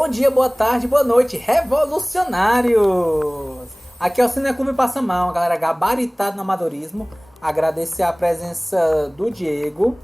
Bom dia, boa tarde, boa noite, revolucionários! Aqui é o Cineclube Passa Mal, uma galera gabaritada no amadorismo. Agradecer a presença do Diego.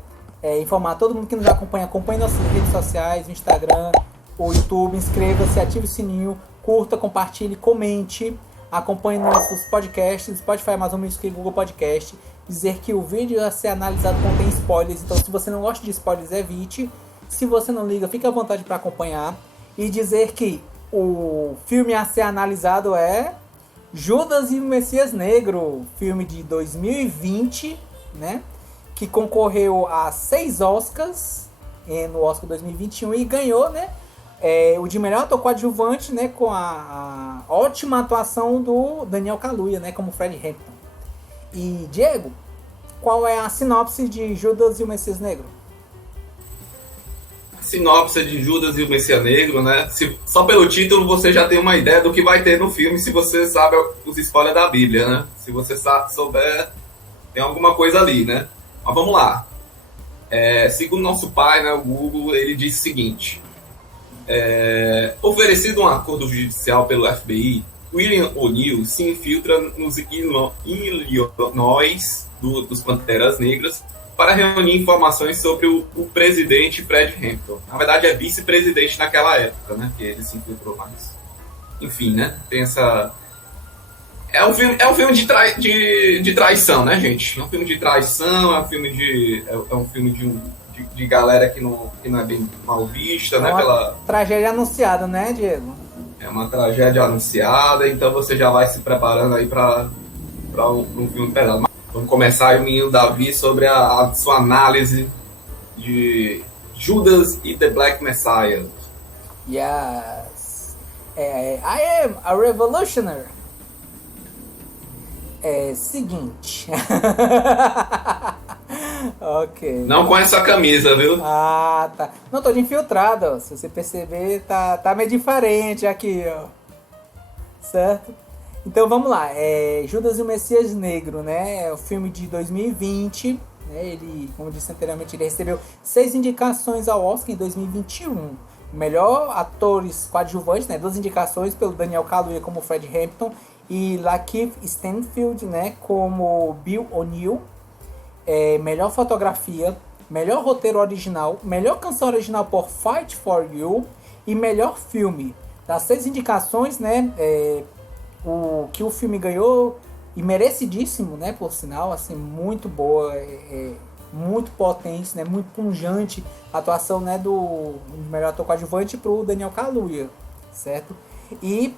Informar todo mundo que nos acompanha, acompanhe nossas redes sociais, o Instagram, o YouTube, inscreva-se, ative o sininho, curta, compartilhe, comente. Acompanhe nossos podcasts, Spotify, Amazon Music e Google Podcast. Dizer que o vídeo a ser analisado contém spoilers, então se você não gosta de spoilers, evite. Se você não liga, fique à vontade para acompanhar. E dizer que o filme a ser analisado é Judas e o Messias Negro, filme de 2020, né? Que concorreu a 6 Oscars no Oscar 2021 e ganhou, né? O de melhor ator coadjuvante, né? Com a ótima atuação do Daniel Kaluuya, né? Como Fred Hampton. E, Diego, qual é a sinopse de Judas e o Messias Negro? Sinopse de Judas e o Messias Negro, né? Só pelo título você já tem uma ideia do que vai ter no filme, se você sabe os spoilers da Bíblia, né? Se você souber, tem alguma coisa ali, né? Mas vamos lá. Segundo nosso pai, né, o Google, ele diz o seguinte: oferecido um acordo judicial pelo FBI, William O'Neill se infiltra nos Illinois dos Panteras Negras para reunir informações sobre o presidente Fred Hampton. Na verdade, é vice-presidente naquela época, né? Que ele se infiltrou mais. Enfim, né? Tem essa... É um filme de traição, né, gente? É um filme de traição, é um filme de galera que não é bem mal vista, né? Uma tragédia anunciada, né, Diego? É uma tragédia anunciada, então você já vai se preparando aí para um filme pesado. Vamos começar aí, o menino Davi, sobre a sua análise de Judas e The Black Messiah. Yes. I am a revolutionary. Seguinte. Ok. Não com essa camisa, viu? Ah, tá. Não, tô de infiltrado, ó. Se você perceber, tá meio diferente aqui, ó. Certo? Então vamos lá, Judas e o Messias Negro, né? É o filme de 2020, né? Ele, como disse anteriormente, ele recebeu 6 indicações ao Oscar em 2021. Melhor atores coadjuvantes, né? 2 indicações pelo Daniel Kaluuya como Fred Hampton e Lakeith Stanfield, né? Como Bill O'Neill. Melhor fotografia, melhor roteiro original, melhor canção original por Fight for You e melhor filme. Das 6 indicações, né? O que o filme ganhou, e merecidíssimo, né, por sinal, assim, muito boa, muito potente, né, muito pungente a atuação, né, do melhor ator coadjuvante pro Daniel Kaluuya, certo? E,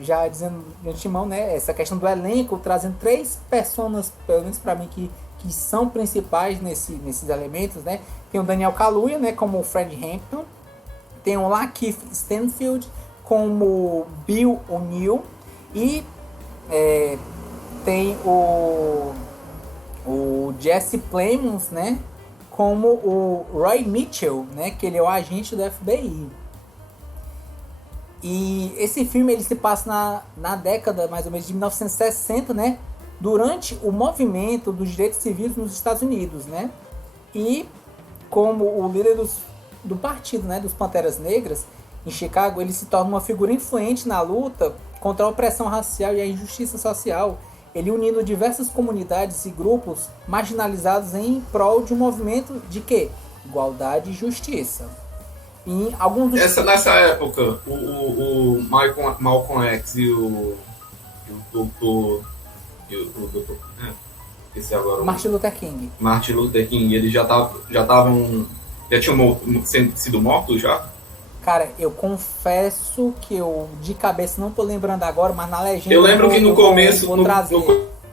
já dizendo de antemão, né, essa questão do elenco, trazendo 3 personas, pelo menos pra mim, que são principais nesses elementos, né, tem o Daniel Kaluuya, né, como o Fred Hampton, tem o Lakeith Stanfield como Bill O'Neill, e tem o Jesse Plemons, né, como o Roy Mitchell, né, que ele é o agente do FBI. E esse filme ele se passa na década mais ou menos de 1960, né, durante o movimento dos direitos civis nos Estados Unidos, né, e como o líder do partido, né, dos Panteras Negras em Chicago, ele se torna uma figura influente na luta contra a opressão racial e a injustiça social, ele unindo diversas comunidades e grupos marginalizados em prol de um movimento de quê? Igualdade e justiça. Em alguns Nessa época, o Malcolm X e o doutor... Esse agora, Martin Luther King. Martin Luther King, eles já tinham sido mortos já? Cara, eu confesso que eu de cabeça não tô lembrando agora, mas na legenda eu lembro que no começo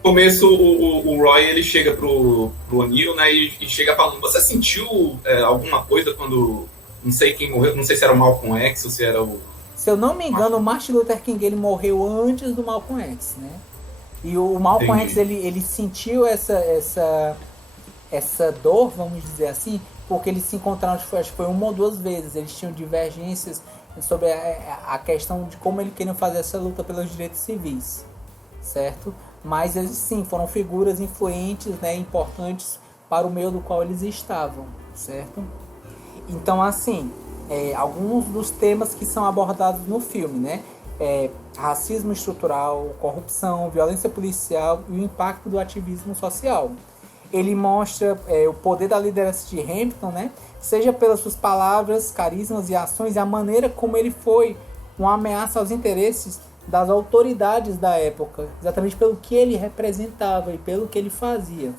começo o Roy ele chega pro O'Neill, né, e chega falando: você sentiu alguma coisa quando não sei quem morreu, não sei se era o Malcolm X ou se era o... Se eu não me engano, o Martin Luther King ele morreu antes do Malcolm X, né? E o Malcolm X ele sentiu essa dor, vamos dizer assim, porque eles se encontraram, acho que foi 1 ou 2 vezes. Eles tinham divergências sobre a questão de como eles queriam fazer essa luta pelos direitos civis, certo? Mas eles, sim, foram figuras influentes, né, importantes para o meio do qual eles estavam, certo? Então, assim, alguns dos temas que são abordados no filme, né? Racismo estrutural, corrupção, violência policial e o impacto do ativismo social. Ele mostra o poder da liderança de Hampton, né? Seja pelas suas palavras, carismas e ações, e a maneira como ele foi uma ameaça aos interesses das autoridades da época, exatamente pelo que ele representava e pelo que ele fazia,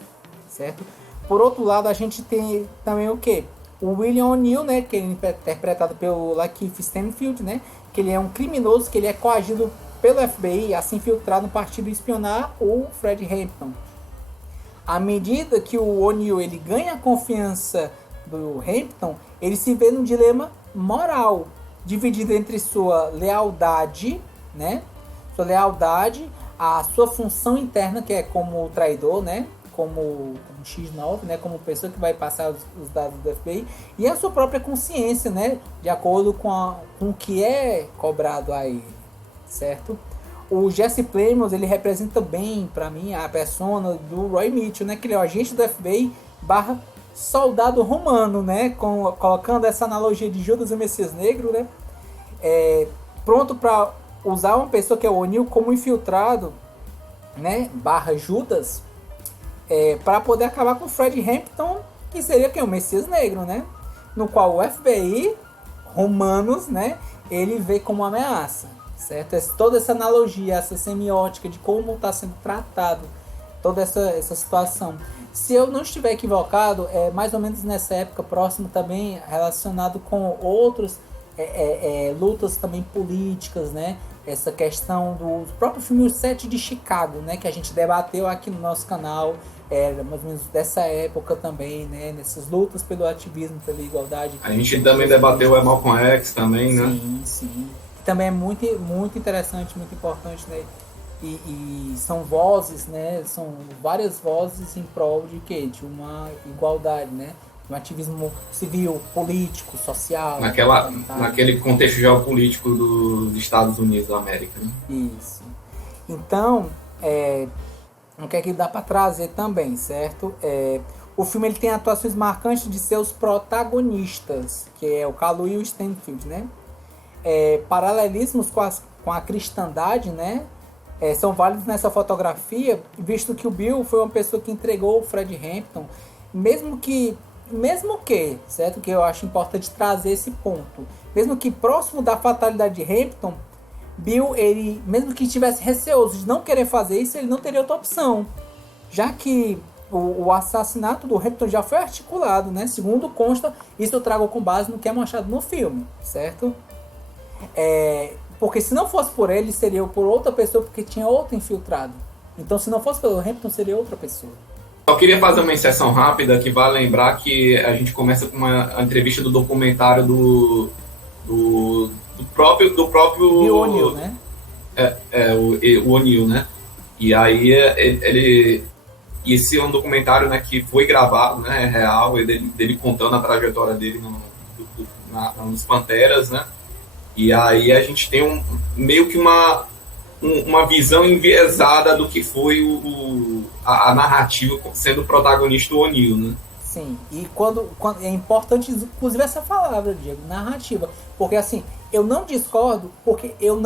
certo? Por outro lado, a gente tem também o quê? O William O'Neill, né, que é interpretado pelo Lakeith Stanfield, né, que ele é um criminoso, que ele é coagido pelo FBI a se infiltrar no partido e espionar o Fred Hampton. À medida que o O'Neill ele ganha a confiança do Hampton, ele se vê num dilema moral, dividido entre sua lealdade, né, sua lealdade, a sua função interna, que é como traidor, né, como X9, né, como pessoa que vai passar os dados do FBI, e a sua própria consciência, né, de acordo com o que é cobrado a ele, certo? O Jesse Plemons, ele representa bem, para mim, a persona do Roy Mitchell, né, que ele é o agente do FBI barra soldado romano, né, colocando essa analogia de Judas e o Messias Negro, né, pronto para usar uma pessoa que é o O'Neill como infiltrado, né, barra Judas, para poder acabar com o Fred Hampton, que seria o Messias Negro, né? No qual o FBI, romanos, né? Ele vê como uma ameaça, certo? Toda essa analogia, essa semiótica de como está sendo tratado toda essa situação. Se eu não estiver equivocado, é mais ou menos nessa época, próximo também, relacionado com outros lutas também políticas, né? Essa questão do próprio filme O Sete de Chicago, né? Que a gente debateu aqui no nosso canal, mais ou menos dessa época também, né? Nessas lutas pelo ativismo, pela igualdade. A gente também debateu o Malcolm X também, né? Sim, sim. Também é muito, muito interessante, muito importante, né? E são vozes, né? São várias vozes em prol de quê? De uma igualdade, né? Um ativismo civil, político, social. Naquele contexto geopolítico dos Estados Unidos da América. Né? Isso. Então, o que é que dá para trazer também, certo? O filme ele tem atuações marcantes de seus protagonistas, que é o Kalu e o Stanfield, né? Paralelismos com a cristandade, né? São válidos nessa fotografia, visto que o Bill foi uma pessoa que entregou o Fred Hampton, mesmo que, certo? Que eu acho importante trazer esse ponto. Mesmo que próximo da fatalidade de Hampton, Bill, ele, mesmo que estivesse receoso de não querer fazer isso, ele não teria outra opção. Já que o assassinato do Hampton já foi articulado, né? Segundo consta, isso eu trago com base no que é mostrado no filme, certo? Porque se não fosse por ele, seria por outra pessoa, porque tinha outro infiltrado. Então, se não fosse pelo Hampton, seria outra pessoa. Só queria fazer uma inserção rápida que vai lembrar que a gente começa com uma entrevista do documentário do próprio Bill O'Neill, né? O O'Neill, né? E aí esse é um documentário, né, que foi gravado, né, é real, dele contando a trajetória dele nos Panteras, né? E aí a gente tem meio que uma visão enviesada do que foi a narrativa sendo o protagonista do O'Neill, né? Sim, e quando é importante, inclusive, essa palavra, Diego, narrativa, porque assim, eu não discordo, porque eu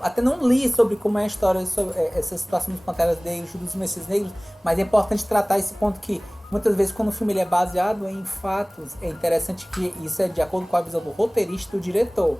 até não li sobre como é a história, sobre essa situação dos Panteras Negras, dos Messias Negros, mas é importante tratar esse ponto que, muitas vezes, quando o filme ele é baseado em fatos, é interessante que isso é de acordo com a visão do roteirista e do diretor.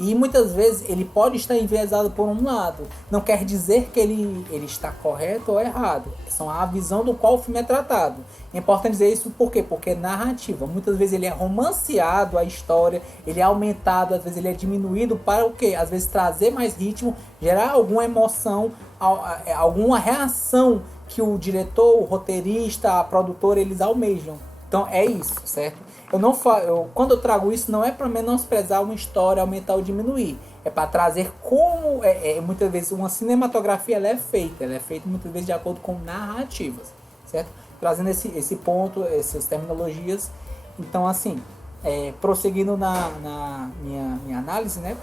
E muitas vezes ele pode estar enviesado por um lado. Não quer dizer que ele está correto ou errado. São a visão do qual o filme é tratado. É importante dizer isso por quê? Porque é narrativa. Muitas vezes ele é romanceado a história, ele é aumentado, às vezes ele é diminuído para o quê? Às vezes trazer mais ritmo, gerar alguma emoção, alguma reação que o diretor, o roteirista, a produtora, eles almejam. Então é isso, certo? Quando eu trago isso, não é para menosprezar uma história, aumentar ou diminuir. É para trazer como, muitas vezes, uma cinematografia ela é feita muitas vezes de acordo com narrativas, certo? Trazendo esse ponto, essas terminologias. Então, assim, prosseguindo na minha análise, né?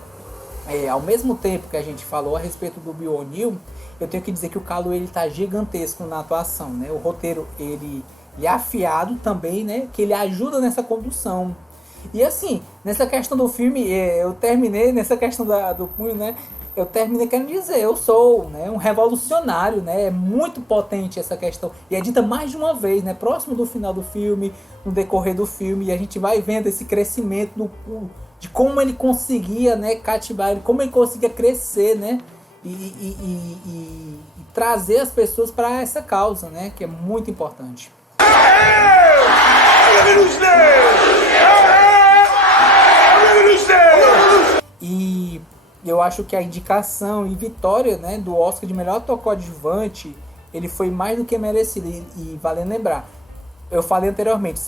Ao mesmo tempo que a gente falou a respeito do Bill O'Neill, eu tenho que dizer que o Kalu ele tá gigantesco na atuação, né? O roteiro ele é afiado também, né? Que ele ajuda nessa condução. E assim, nessa questão do filme, eu terminei, nessa questão do punho, né? Eu terminei querendo dizer, eu sou, né, um revolucionário, né? É muito potente essa questão. E é dita mais de uma vez, né? Próximo do final do filme, no decorrer do filme, e a gente vai vendo esse crescimento de como ele conseguia, né, cativar, como ele conseguia crescer, né? E trazer as pessoas para essa causa, né? Que é muito importante. E eu acho que a indicação e vitória, né, do Oscar de melhor ator coadjuvante, ele foi mais do que merecido. E vale lembrar, eu falei anteriormente,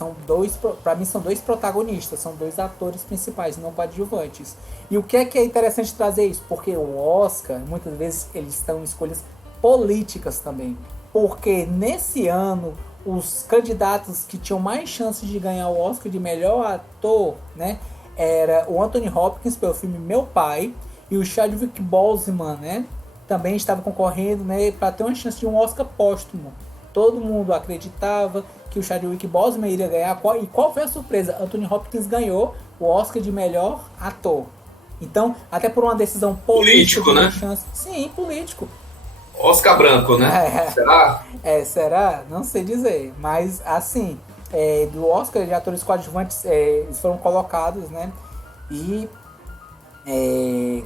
para mim são dois protagonistas, são dois atores principais, não coadjuvantes. E o que é interessante trazer isso? Porque o Oscar, muitas vezes, eles estão em escolhas políticas também. Porque nesse ano, os candidatos que tinham mais chances de ganhar o Oscar de melhor ator, né, era o Anthony Hopkins pelo filme Meu Pai e o Chadwick Boseman, né, também estava concorrendo, né, para ter uma chance de um Oscar póstumo. Todo mundo acreditava que o Chadwick Boseman iria ganhar. E qual foi a surpresa? Anthony Hopkins ganhou o Oscar de melhor ator. Então, até por uma decisão política, né? Chance. Sim, político. Oscar branco, né? Será? Será? Não sei dizer. Mas, assim, do Oscar de atores coadjuvantes, eles foram colocados, né? E,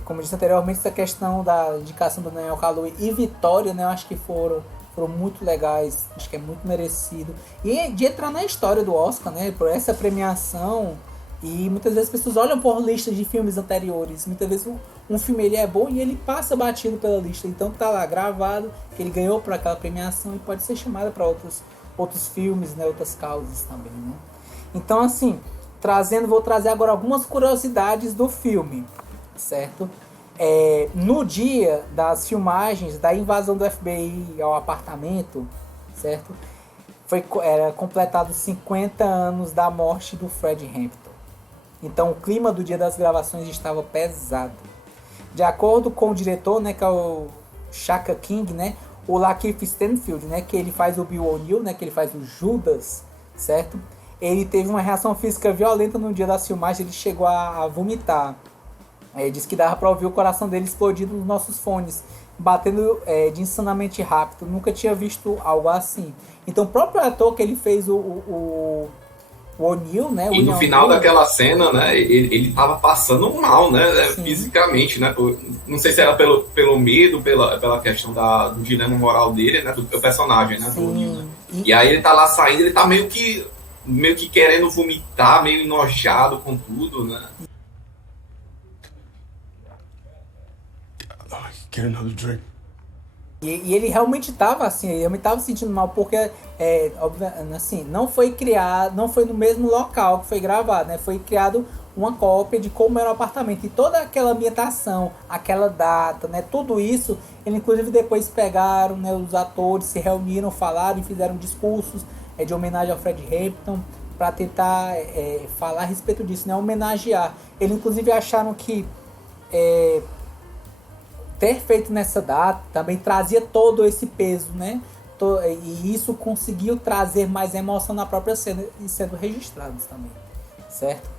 como eu disse anteriormente, essa questão da indicação do Daniel Kaluuya e Vitória, né? Eu acho que foram muito legais, acho que é muito merecido. E de entrar na história do Oscar, né? Por essa premiação. E muitas vezes as pessoas olham por listas de filmes anteriores. Muitas vezes um filme ele é bom e ele passa batido pela lista. Então tá lá gravado, que ele ganhou por aquela premiação e pode ser chamado para outros filmes, né? Outras causas também, né? Então assim, vou trazer agora algumas curiosidades do filme, certo? No dia das filmagens da invasão do FBI ao apartamento, certo? Era completado 50 anos da morte do Fred Hampton. Então o clima do dia das gravações estava pesado. De acordo com o diretor, né, que é o Shaka King, né, o Lakeith Stanfield, né, que ele faz o Bill O'Neill, né, que ele faz o Judas, certo? Ele teve uma reação física violenta no dia das filmagens, ele chegou a vomitar. Diz que dava para ouvir o coração dele explodindo nos nossos fones, batendo de insanamente rápido. Nunca tinha visto algo assim. Então o próprio ator que ele fez o O'Neill, né? E no final daquela cena, né? Ele tava passando mal, né? Sim. Fisicamente, né? Não sei se era pelo medo, pela questão do dilema moral dele, né? Do personagem, né? Do O'Neill, né? E aí ele tá lá saindo, ele tá meio que querendo vomitar, meio enojado com tudo, né? Get another drink. E ele realmente estava assim, ele realmente estava sentindo mal, porque assim, não foi no mesmo local que foi gravado, né? Foi criado uma cópia de como era o apartamento. E toda aquela ambientação, aquela data, né? Tudo isso, eles inclusive depois pegaram, né? Os atores se reuniram, falaram e fizeram discursos de homenagem ao Fred Hampton para tentar falar a respeito disso, né? Homenagear. Eles inclusive acharam que ter feito nessa data também trazia todo esse peso, né? E isso conseguiu trazer mais emoção na própria cena e sendo registrados também, certo?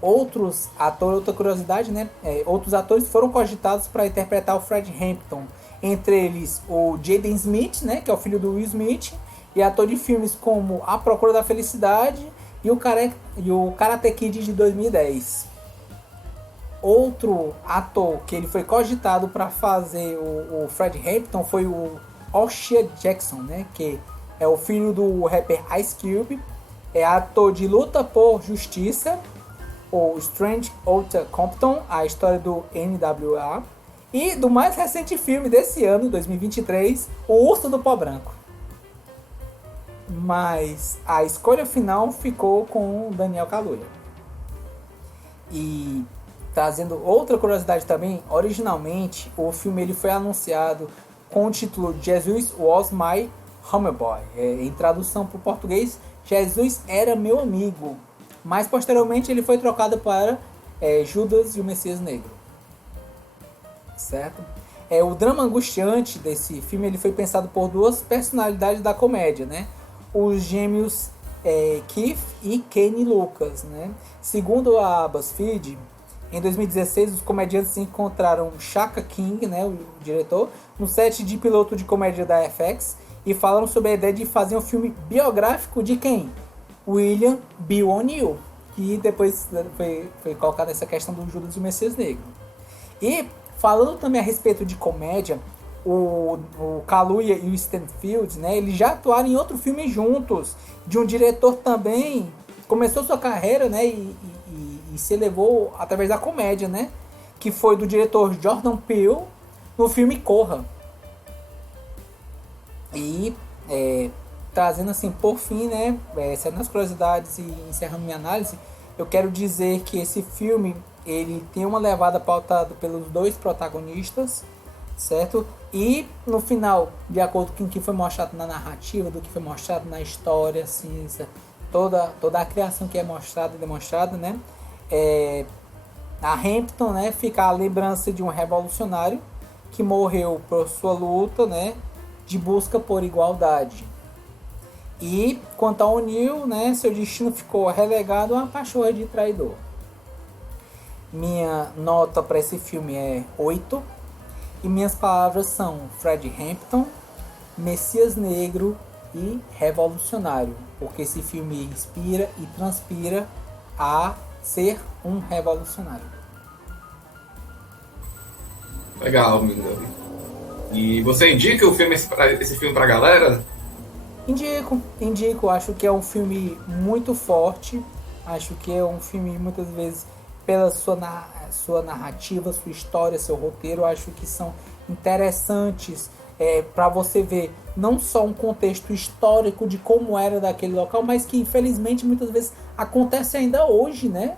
Outra curiosidade, né? Outros atores foram cogitados para interpretar o Fred Hampton, entre eles o Jaden Smith, né? Que é o filho do Will Smith, e ator de filmes como A Procura da Felicidade e o Karate Kid de 2010. Outro ator que ele foi cogitado para fazer o Fred Hampton foi o O'Shea Jackson, né? Que é o filho do rapper Ice Cube, é ator de Luta por Justiça, o Strange Outta Compton, a história do NWA, e do mais recente filme desse ano, 2023, O Urso do Pó Branco. Mas a escolha final ficou com o Daniel Kaluuya. E trazendo outra curiosidade também, originalmente o filme ele foi anunciado com o título Jesus Was My Homeboy, em tradução para o português, Jesus Era Meu Amigo, mas posteriormente ele foi trocado para Judas e o Messias Negro, certo? O drama angustiante desse filme ele foi pensado por duas personalidades da comédia, né? Os gêmeos Keith e Kenny Lucas, né? Segundo a BuzzFeed, em 2016 os comediantes encontraram Shaka King, né, o diretor, no set de piloto de comédia da FX e falaram sobre a ideia de fazer um filme biográfico de quem? William Bill O'Neill, que depois foi colocado nessa questão do Judas e o Messias Negro. E falando também a respeito de comédia, o Kaluuya e o Stanfield, né, eles já atuaram em outro filme juntos, de um diretor também, começou sua carreira, né, e se elevou através da comédia, né, que foi do diretor Jordan Peele, no filme Corra. E trazendo assim, por fim, né, saindo nas curiosidades e encerrando minha análise, eu quero dizer que esse filme, ele tem uma levada pautada pelos dois protagonistas, certo? E no final, de acordo com o que foi mostrado na narrativa, do que foi mostrado na história, assim, toda a criação que é mostrada e demonstrada, né? A Hampton, né, fica a lembrança de um revolucionário que morreu por sua luta, né, de busca por igualdade. E quanto ao O'Neill, né, seu destino ficou relegado a uma pachorra de traidor. Minha nota para esse filme é 8. E minhas palavras são Fred Hampton, Messias Negro e Revolucionário. Porque esse filme inspira e transpira a ser um revolucionário. Legal, Minga. E você indica esse filme pra galera? Indico. Acho que é um filme muito forte. Acho que é um filme, muitas vezes, pela sua narrativa, sua história, seu roteiro, acho que são interessantes para você ver não só um contexto histórico de como era daquele local, mas que infelizmente muitas vezes acontece ainda hoje, né?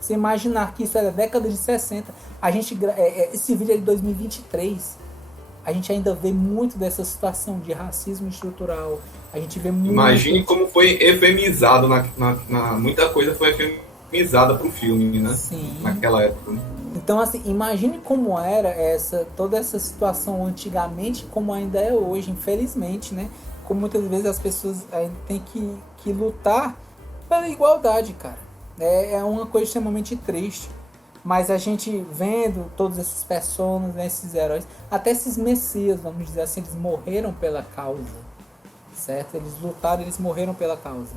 Você imaginar que isso era década de 60, esse vídeo é de 2023, a gente ainda vê muito dessa situação de racismo estrutural, a gente vê muito... Imagine como foi efemizado, muita coisa foi efemizada pro filme, né? Sim. Naquela época, né? Então, assim, imagine como era toda essa situação antigamente, como ainda é hoje, infelizmente, né? Como muitas vezes as pessoas ainda têm que lutar pela igualdade, cara. É uma coisa extremamente triste. Mas a gente vendo todos esses personagens, né, esses heróis, até esses messias, vamos dizer assim, eles morreram pela causa, certo? Eles lutaram, eles morreram pela causa.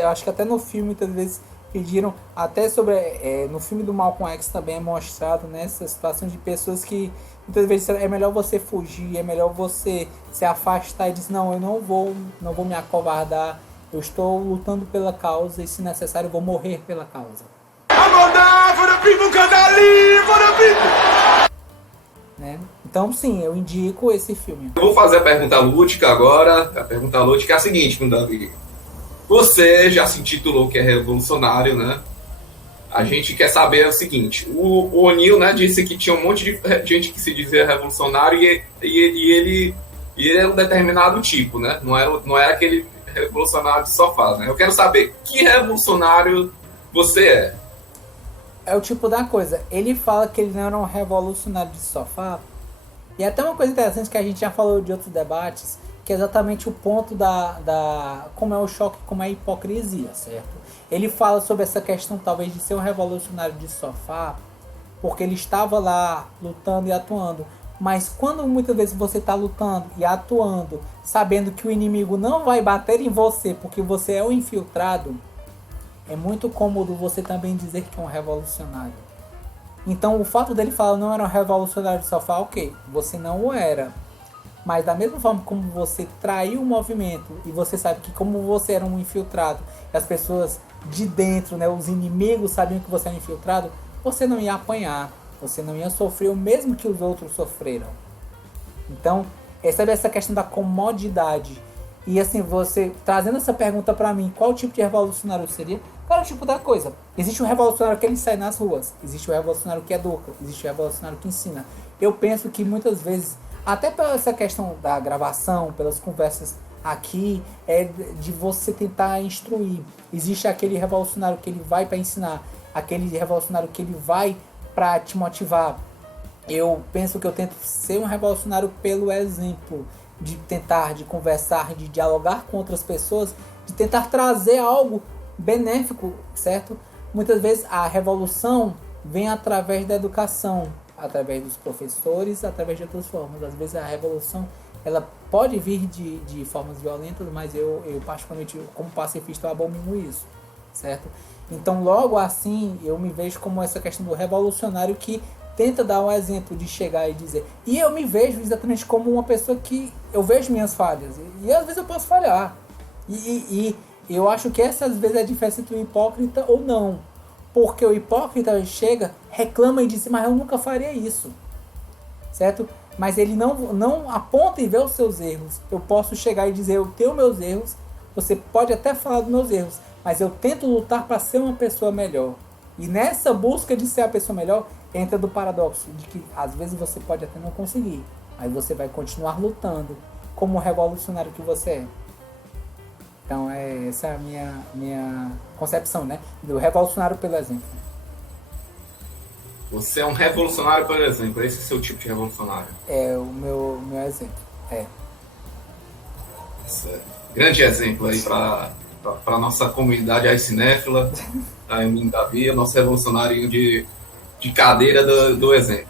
Eu acho que até no filme, muitas vezes, pediram, até sobre, no filme do Malcolm X também é mostrado, né, essa situação de pessoas que, muitas vezes, é melhor você fugir, é melhor você se afastar e dizer, não, eu não vou me acovardar, eu estou lutando pela causa e, se necessário, eu vou morrer pela causa. Né? Então, sim, eu indico esse filme. Eu vou fazer a pergunta lúdica agora. A pergunta lúdica é a seguinte, Davi. Você já se intitulou que é revolucionário, né? A gente quer saber o seguinte. O O'Neill, né, disse que tinha um monte de gente que se dizia revolucionário e ele é um determinado tipo, né? Não era aquele revolucionário de sofá, né? Eu quero saber que revolucionário você é. É o tipo da coisa. Ele fala que ele não era um revolucionário de sofá. E até uma coisa interessante que a gente já falou de outros debates, que é exatamente o ponto da como é o choque, como é a hipocrisia, certo? Ele fala sobre essa questão talvez de ser um revolucionário de sofá, porque ele estava lá lutando e atuando. Mas quando muitas vezes você está lutando e atuando, sabendo que o inimigo não vai bater em você porque você é um infiltrado, é muito cômodo você também dizer que é um revolucionário. Então o fato dele falar não era um revolucionário de sofá, ok, você não o era. Mas da mesma forma como você traiu o movimento e você sabe que como você era um infiltrado, e as pessoas de dentro, né, os inimigos sabiam que você era infiltrado, você não ia apanhar, você não ia sofrer o mesmo que os outros sofreram. Então, sabe essa questão da comodidade? E assim, você trazendo essa pergunta pra mim, qual tipo de revolucionário seria? Qual é o tipo da coisa? Existe um revolucionário que ele sai nas ruas, existe um revolucionário que educa, existe um revolucionário que ensina. Eu penso que muitas vezes, até pela essa questão da gravação, pelas conversas aqui, é de você tentar instruir. Existe aquele revolucionário que ele vai para ensinar, aquele revolucionário que ele vai para te motivar. Eu penso que eu tento ser um revolucionário pelo exemplo, de tentar, de conversar, de dialogar com outras pessoas, de tentar trazer algo benéfico, certo? Muitas vezes a revolução vem através da educação, através dos professores, através de outras formas. Às vezes a revolução ela pode vir de formas violentas, mas eu particularmente, como pacifista, eu abomino isso, certo? Então, logo assim, eu me vejo como essa questão do revolucionário que tenta dar um exemplo de chegar e dizer. E eu me vejo exatamente como uma pessoa que eu vejo minhas falhas. E às vezes eu posso falhar. E eu acho que essa às vezes é a diferença entre o hipócrita ou não. Porque o hipócrita chega, reclama e diz, mas eu nunca faria isso. Certo? Mas ele não aponta e vê os seus erros. Eu posso chegar e dizer, eu tenho meus erros. Você pode até falar dos meus erros. Mas eu tento lutar para ser uma pessoa melhor. E nessa busca de ser a pessoa melhor, entra do paradoxo de que às vezes você pode até não conseguir, mas você vai continuar lutando como o revolucionário que você é. Então essa é a minha concepção, né? Do revolucionário pelo exemplo. Você é um revolucionário, por exemplo. Esse é o seu tipo de revolucionário. É o meu exemplo. Grande exemplo aí para a nossa comunidade cinéfila, a mim, Davi, o nosso revolucionário de cadeira do exemplo.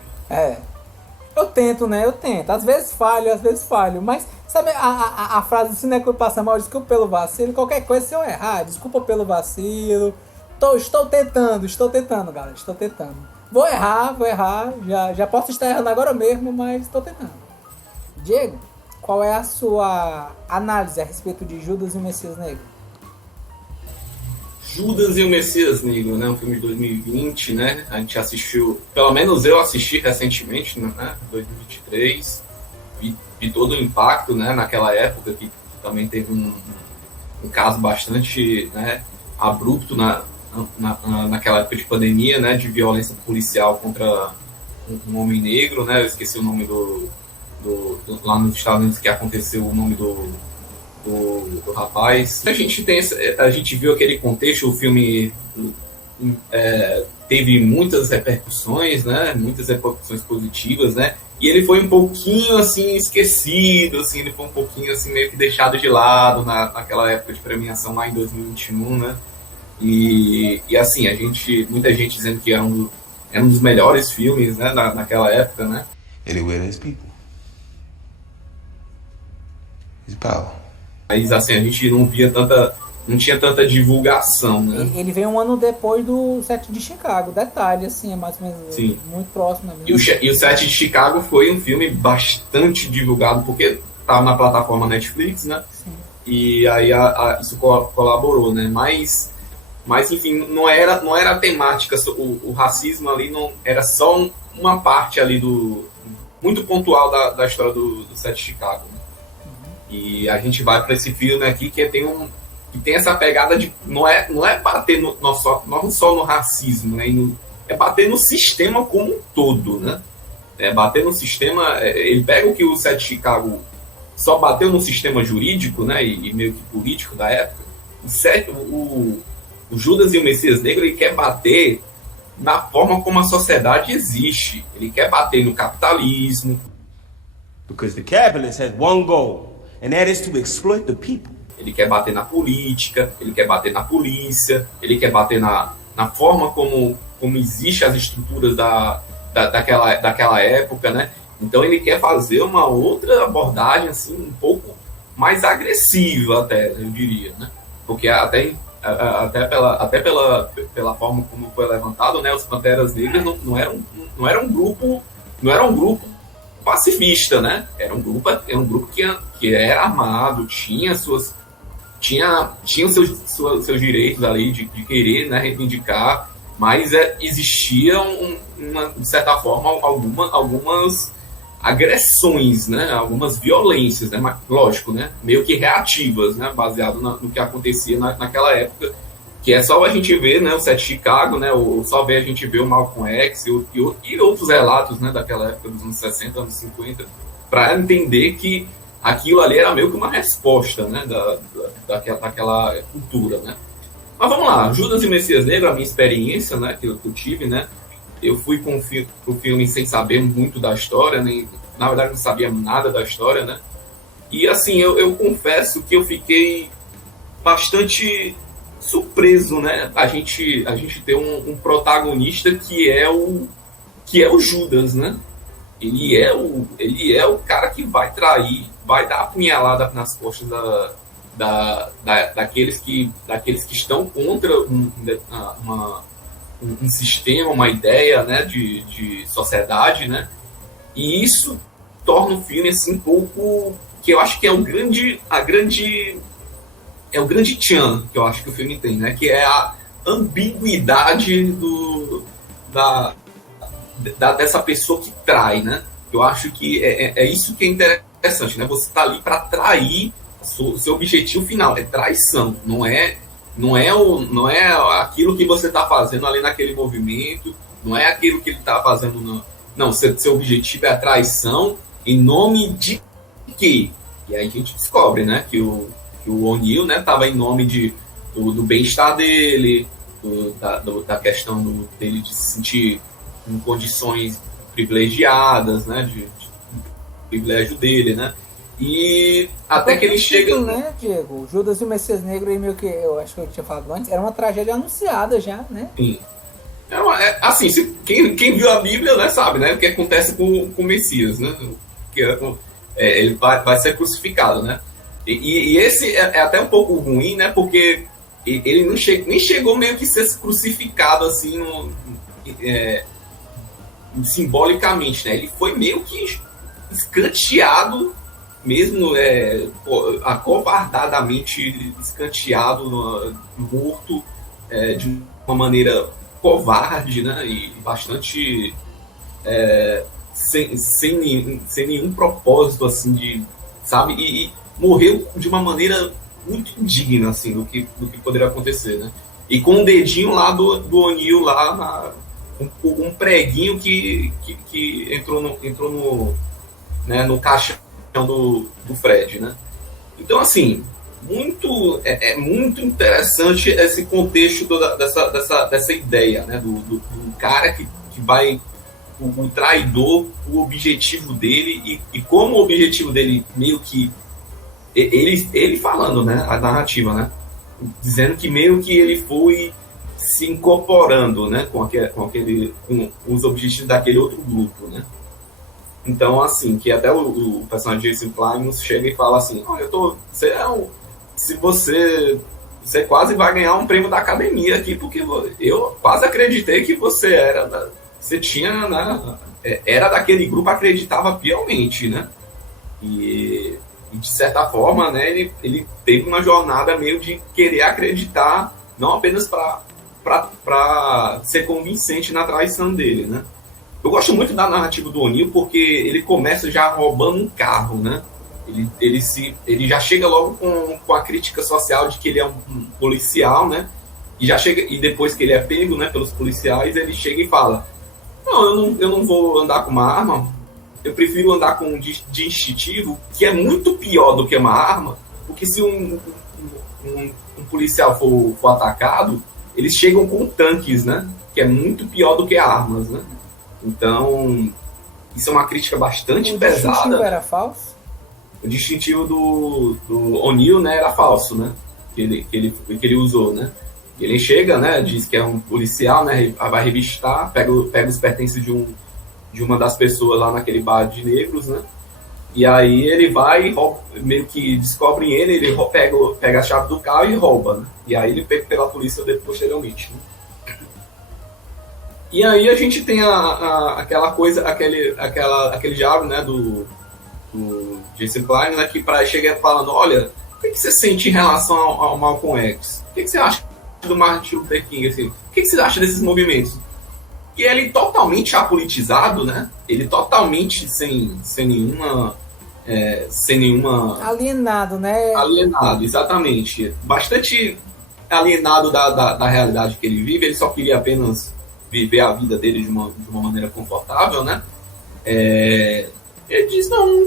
Eu tento, né? Eu tento. Às vezes falho. Mas, sabe a frase assim, né? Que eu passo mal, desculpa pelo vacilo. Qualquer coisa, se eu errar, desculpa pelo vacilo. Estou tentando, galera. Estou tentando. Vou errar. Já posso estar errando agora mesmo, mas estou tentando. Diego, qual é a sua análise a respeito de Judas e o Messias Negro? Judas e o Messias Negro, né? Um filme de 2020, né? A gente assistiu, pelo menos eu assisti recentemente, né? 2023. Vi todo o impacto, né? Naquela época que também teve um caso bastante, né? Abrupto naquela época de pandemia, né? De violência policial contra um homem negro, né? Eu esqueci o nome lá nos Estados Unidos que aconteceu, o nome do rapaz. A gente viu aquele contexto, o filme teve muitas repercussões, né? Muitas repercussões positivas, né? E ele foi um pouquinho assim esquecido, assim, ele foi um pouquinho assim meio que deixado de lado naquela época de premiação lá em 2021, né? E assim, muita gente dizendo que é um dos melhores filmes, né? Naquela época, né? Ele with his people. His power. Mas assim, a gente não tinha tanta divulgação, né? Ele veio um ano depois do set de Chicago, detalhe, assim, é mais ou menos. Sim. Muito próximo. E o set de Chicago foi um filme bastante divulgado, porque estava na plataforma Netflix, né? Sim. E aí isso colaborou, né? Mas enfim, não era a temática, o racismo ali não era só uma parte ali muito pontual da história do set de Chicago, né? E a gente vai para esse filme aqui que tem essa pegada de não é bater não só no racismo, né? É bater no sistema como um todo, né? Bater no sistema. Ele pega o que o set de Chicago só bateu no sistema jurídico, né? E meio que político da época. O Judas e o Messias Negro, ele quer bater na forma como a sociedade existe. Ele quer bater no capitalismo. Because the capitalist has one goal. And that is to exploit the people. Ele quer bater na política, ele quer bater na polícia, ele quer bater na forma como existem as estruturas daquela época, né? Então ele quer fazer uma outra abordagem assim, um pouco mais agressiva até, eu diria, né? Porque até pela forma como foi levantado, né? Os Panteras Negras não eram um grupo pacifista, né? Era um grupo que era armado, tinha seus direitos ali de querer, né, reivindicar, mas existia de certa forma algumas agressões, né, algumas violências, né, mas, lógico, né, meio que reativas, né, baseado no que acontecia naquela época, que é só a gente ver, né, o set de Chicago, né, ou só a gente ver o Malcolm X e outros relatos, né, daquela época dos anos 60, anos 50, para entender que aquilo ali era meio que uma resposta, né, daquela cultura, né. Mas vamos lá, Judas e o Messias Negro, a minha experiência, né, que eu tive, né, eu fui com o filme sem saber muito da história, nem, na verdade não sabia nada da história, né, e assim, eu confesso que eu fiquei bastante surpreso, né? A gente tem um protagonista que é o Judas, né? Ele é o cara que vai trair, vai dar a punhalada nas costas daqueles que estão contra um sistema, uma ideia, né, de sociedade, né? E isso torna o filme assim um pouco, que eu acho que é o grande tchan que eu acho que o filme tem, né? Que é a ambiguidade dessa pessoa que trai, né? Eu acho que é isso que é interessante, né? Você está ali para trair, seu objetivo final é traição, não é aquilo que você está fazendo ali naquele movimento, não é aquilo que ele está fazendo, não, seu objetivo é a traição em nome de quê? E aí a gente descobre, né, que o O'Neill, né, estava em nome do bem-estar dele, da questão dele de se sentir em condições privilegiadas, né, de privilégio dele, né, e até que ele chega... né, Diego? Judas e o Messias Negro, aí meio que, eu acho que eu tinha falado antes, era uma tragédia anunciada já, né? Sim. Assim, quem viu a Bíblia, né, sabe, né, o que acontece com o Messias, né, ele vai ser crucificado, né, e esse é até um pouco ruim, né, porque ele nem chegou meio que ser crucificado, assim, simbolicamente, né, ele foi meio que escanteado, mesmo acovardadamente escanteado, morto, de uma maneira covarde, né, e bastante sem nenhum propósito, assim, sabe, e morreu de uma maneira muito indigna, assim, do que poderia acontecer, né, e com o dedinho lá do O'Neill lá, um preguinho que entrou no caixão do Fred, né, então, assim, é muito interessante esse contexto dessa ideia, né, do cara que vai, o traidor, o objetivo dele, e como o objetivo dele meio que ele falando, né, a narrativa, né, dizendo que meio que ele foi se incorporando, né, com os objetivos daquele outro grupo, né. Então, assim, que até o personagem de Jason Plymouth chega e fala assim, você quase vai ganhar um prêmio da academia aqui, porque eu quase acreditei que você tinha, né, era daquele grupo, acreditava piamente, né, e de certa forma, né, ele teve uma jornada meio de querer acreditar, não apenas para ser convincente na traição dele, né. Eu gosto muito da narrativa do O'Neill porque ele começa já roubando um carro, né? Ele já chega logo com a crítica social de que ele é um policial, né? E depois que ele é pego, né, pelos policiais, ele chega e fala: não, eu não vou andar com uma arma, eu prefiro andar com um distintivo, que é muito pior do que uma arma, porque se um policial for atacado, eles chegam com tanques, né? Que é muito pior do que armas, né? Então, isso é uma crítica bastante pesada. O distintivo era falso? O distintivo do O'Neill, né, era falso, né? Que ele usou, né? Ele chega, né, diz que é um policial, né, vai revistar, pega os pertences de uma das pessoas lá naquele bar de negros, né? E aí ele vai, meio que descobrem ele pega a chave do carro e rouba, né? E aí ele pega pela polícia posteriormente, né? E aí a gente tem aquela coisa, aquele diálogo, né, do Jason Klein, né, que chega falando, olha, o que você sente em relação ao Malcolm X? O que você acha do Martin Luther King? Assim? O que você acha desses movimentos? E ele totalmente apolitizado, né? Ele totalmente sem nenhuma... alienado, né? Alienado, exatamente. Bastante alienado da realidade que ele vive. Ele só queria apenas viver a vida dele de uma maneira confortável, né? Ele diz, não,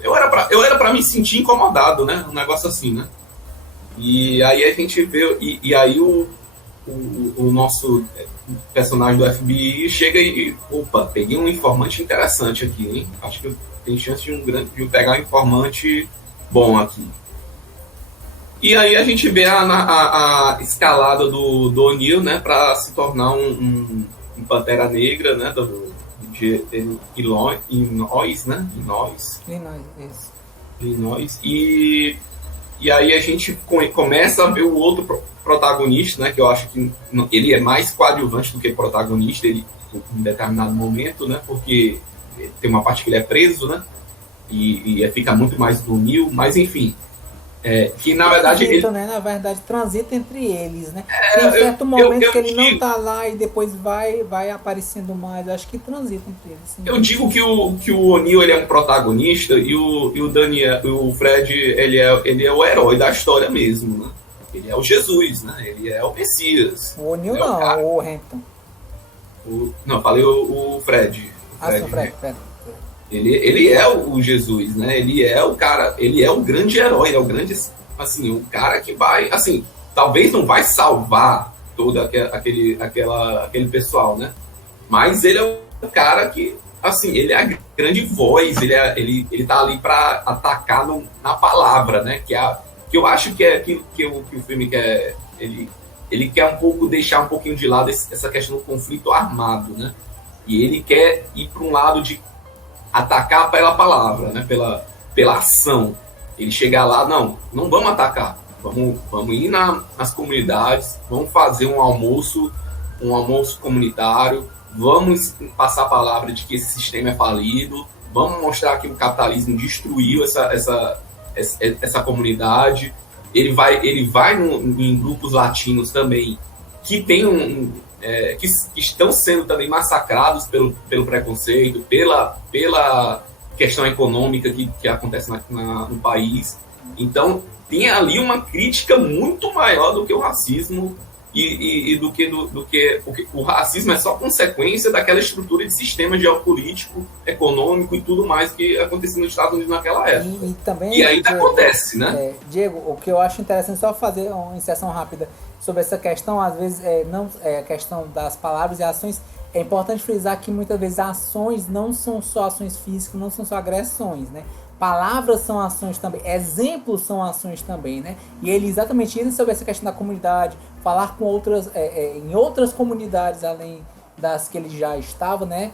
eu era pra me sentir incomodado, né? Um negócio assim, né? E aí a gente vê, e aí o nosso personagem do FBI chega e, opa, peguei um informante interessante aqui, hein? Acho que tem chance de pegar um informante bom aqui. E aí a gente vê a escalada do O'Neill, né, para se tornar um Pantera Negra, né, de Illinois, né, Illinois. E aí a gente começa a ver o outro protagonista, né, que eu acho que ele é mais coadjuvante do que protagonista, ele em determinado momento, né, porque tem uma parte que ele é preso, né, e fica muito mais do O'Neill, mas enfim. Que na verdade transita, né? Na verdade, transita entre eles, né? Tem certo momento que ele não tá lá e depois vai aparecendo mais. Acho que transita entre eles. Sim. Eu digo que o O'Neill ele é um protagonista e o Daniel, o Fred, ele é o herói da história mesmo, né? Ele é o Jesus, né? Ele é o Messias. O O'Neill não, o Hampton. Não, eu falei o Fred. Sim, Fred. Ele é o Jesus, né? Ele é o cara, ele é o grande herói, ele é o grande, assim, o cara que vai, assim, talvez não vai salvar todo aquele pessoal, né? Mas ele é o cara que, assim, ele é a grande voz, ele tá ali para atacar na palavra, né? Que eu acho que é aquilo que o filme quer, ele quer um pouco deixar um pouquinho de lado essa questão do conflito armado, né? E ele quer ir para um lado de atacar pela palavra, né? pela ação. Ele chegar lá, não vamos atacar, vamos ir nas comunidades, vamos fazer um almoço comunitário, vamos passar a palavra de que esse sistema é falido, vamos mostrar que o capitalismo destruiu essa comunidade. Ele vai em grupos latinos também, que tem que estão sendo também massacrados pelo preconceito, pela questão econômica que acontece no país. Então, tem ali uma crítica muito maior do que o racismo e do que o racismo é só consequência daquela estrutura de sistema geopolítico, econômico e tudo mais que acontecia nos Estados Unidos naquela época. E ainda acontece, né? Diego, o que eu acho interessante, só fazer uma inserção rápida sobre essa questão, às vezes, a questão das palavras e ações, é importante frisar que muitas vezes ações não são só ações físicas, não são só agressões, né? Palavras são ações também, exemplos são ações também, né? E ele exatamente isso sobre essa questão da comunidade, falar com outras, em outras comunidades além das que ele já estava, né?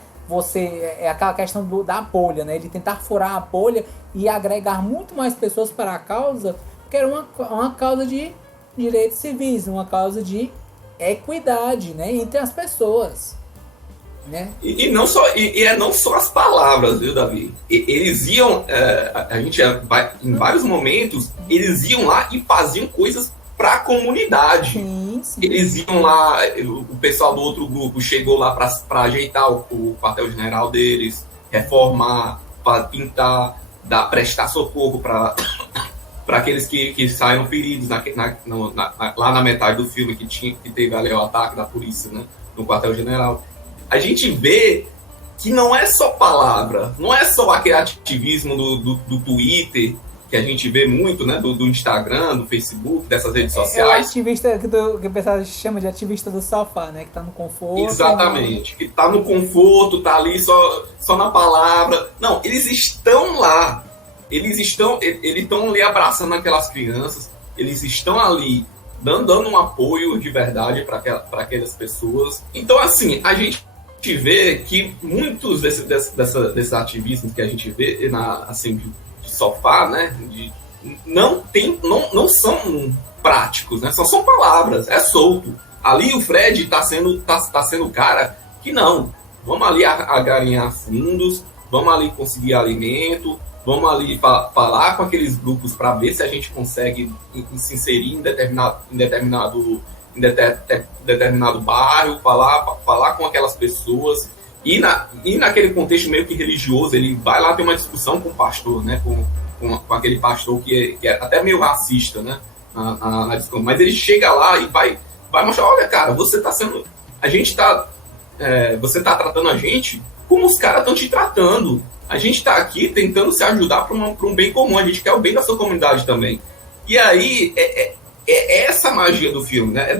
Aquela questão da bolha, né? De tentar furar a bolha e agregar muito mais pessoas para a causa, porque era uma causa de direitos civis, uma causa de equidade, né? Entre as pessoas. Né? E não só as palavras, viu, Davi? Eles iam, a gente vai, em vários momentos, eles iam lá e faziam coisas para a comunidade. Sim. Eles iam lá, o pessoal do outro grupo chegou lá para ajeitar o quartel-general deles, reformar, pintar, prestar socorro para aqueles que saíram feridos lá na metade do filme que teve ali o ataque da polícia, né, no quartel-general. A gente vê que não é só palavra, não é só aquele ativismo do Twitter, que a gente vê muito, né, do Instagram, do Facebook, dessas redes sociais. É o ativista que o pessoal chama de ativista do sofá, né, que tá no conforto. Exatamente, que tá no conforto, tá ali só na palavra. Não, eles estão lá, eles estão ali abraçando aquelas crianças, eles estão ali dando um apoio de verdade para aquelas pessoas. Então, assim, a gente vê que muitos desses ativismos que a gente vê assim, de sofá, né, não são práticos, né, são palavras, é solto. Ali o Fred tá sendo o cara que não, vamos ali agarinhar fundos, vamos ali conseguir alimento, vamos ali falar com aqueles grupos para ver se a gente consegue se inserir em determinado bairro, falar com aquelas pessoas. E naquele contexto meio que religioso, ele vai lá ter uma discussão com o pastor, né? Com aquele pastor que é até meio racista, né? Na discussão. Mas ele chega lá e vai mostrar, olha, cara, você tá tratando a gente como os caras estão te tratando. A gente está aqui tentando se ajudar para um bem comum. A gente quer o bem da sua comunidade também. E aí, é essa magia do filme, né?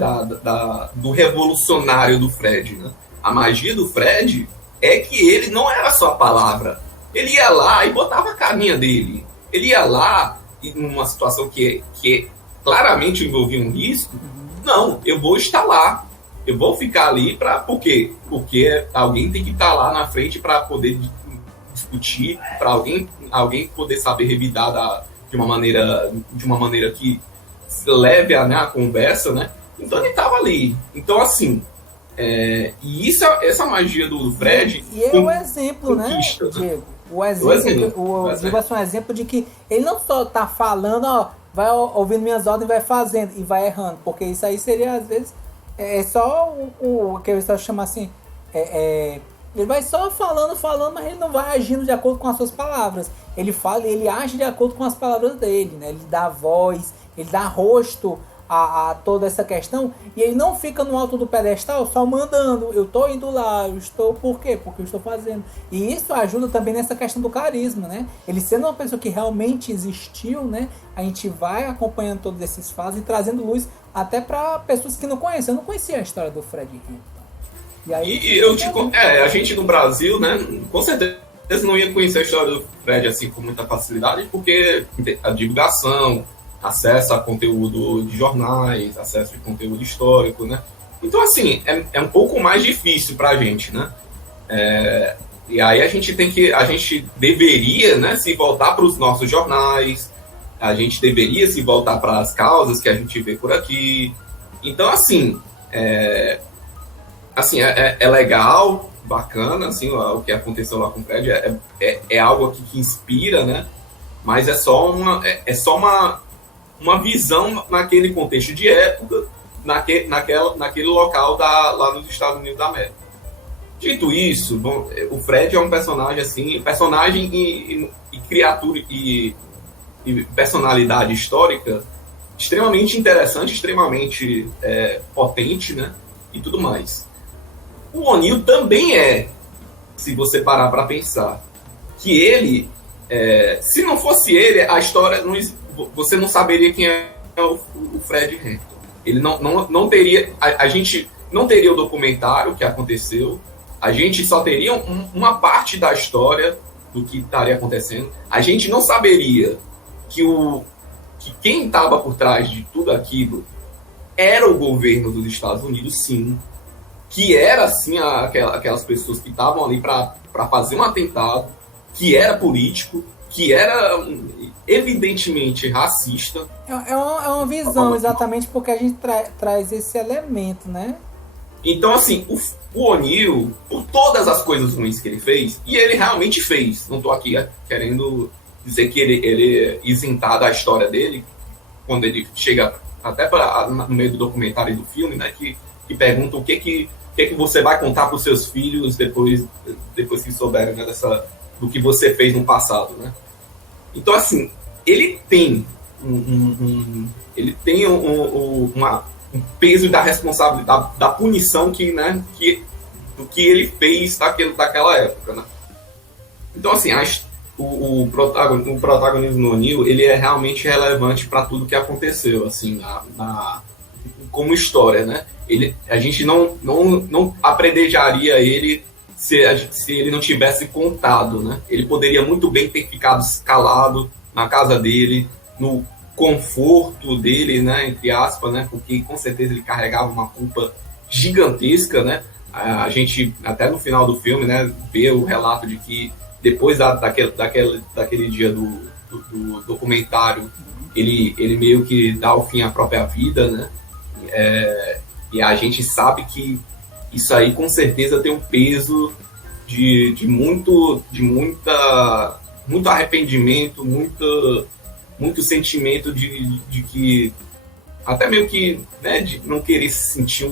Do revolucionário do Fred, né? A magia do Fred é que ele não era só a palavra. Ele ia lá e botava a carinha dele. Ele ia lá, numa situação que claramente envolvia um risco, não, eu vou estar lá. Eu vou ficar ali por quê? Porque alguém tem que estar lá na frente para poder discutir, para alguém poder saber revidar de uma maneira que leve a conversa, né? Então ele estava ali. Então, assim, e essa magia do Fred... E é o exemplo, né, Diego? O Diego é um exemplo de que ele não só tá falando, ó, vai ouvindo minhas ordens e vai fazendo, e vai errando, porque isso aí seria, às vezes, só o que eu estou chamando assim, ele vai só falando, mas ele não vai agindo de acordo com as suas palavras. Ele fala e ele age de acordo com as palavras dele, né? Ele dá voz, ele dá rosto a toda essa questão, e ele não fica no alto do pedestal só mandando, eu tô indo lá, eu estou, por quê? Porque eu estou fazendo. E isso ajuda também nessa questão do carisma, né? Ele sendo uma pessoa que realmente existiu, né? A gente vai acompanhando todos esses fatos e trazendo luz até para pessoas que não conhecem. Eu não conhecia a história do Fred Hampton. E aí, a gente no Brasil, né, com certeza não ia conhecer a história do Fred assim com muita facilidade, porque a divulgação, acesso a conteúdo de jornais, acesso de conteúdo histórico, né? Então, assim, é um pouco mais difícil pra gente, né? E aí a gente deveria, né, se voltar para os nossos jornais, a gente deveria se voltar para as causas que a gente vê por aqui. Então, assim, é legal, bacana, assim, o que aconteceu lá com o Fred é algo aqui que inspira, né? Mas é só uma visão naquele contexto de época, naquele local lá nos Estados Unidos da América. Dito isso, bom, o Fred é um personagem assim, e criatura e personalidade histórica extremamente interessante, extremamente potente, né? E tudo mais. O O'Neill também se você parar para pensar, que ele, se não fosse ele, a história você não saberia quem é o Fred Hampton. Ele não teria, a gente não teria o documentário que aconteceu, a gente só teria uma parte da história do que estaria acontecendo. A gente não saberia que quem estava por trás de tudo aquilo era o governo dos Estados Unidos, sim, que era, assim, aquelas pessoas que estavam ali para fazer um atentado, que era político, que era evidentemente racista. É uma visão, exatamente, porque a gente traz esse elemento, né? Então, assim, o O'Neill, por todas as coisas ruins que ele fez, e ele realmente fez, não estou aqui querendo dizer que ele é isentado da história dele, quando ele chega até no meio do documentário e do filme, né, que pergunta o que você vai contar para os seus filhos depois que souberem, né, do que você fez no passado, né? Então, assim, ele tem um peso da responsabilidade, da punição do que ele fez daquela época, né? Então, assim, o protagonismo do O'Neill, ele é realmente relevante para tudo que aconteceu, assim, como história, né? A gente não apredejaria ele se ele não tivesse contado, né? Ele poderia muito bem ter ficado calado na casa dele, no conforto dele, né, entre aspas, né, porque com certeza ele carregava uma culpa gigantesca, né? A gente, até no final do filme, né, vê o relato de que depois daquele dia do documentário, ele meio que dá o fim à própria vida, né? E a gente sabe que isso aí com certeza tem um peso de muito arrependimento, muito sentimento de que até meio que, né, de não querer se sentir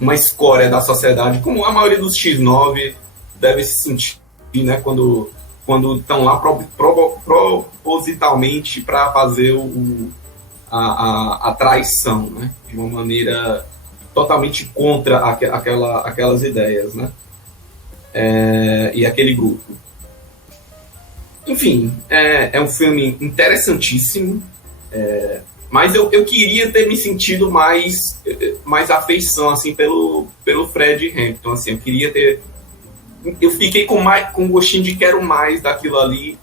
uma escória da sociedade, como a maioria dos X9 deve se sentir, né, quando estão lá propositalmente para fazer a traição, né, de uma maneira totalmente contra aquelas ideias, né, e aquele grupo. Enfim, é um filme interessantíssimo, mas eu queria ter me sentido mais afeição, assim, pelo Fred Hampton, assim, eu fiquei com gostinho de quero mais daquilo ali,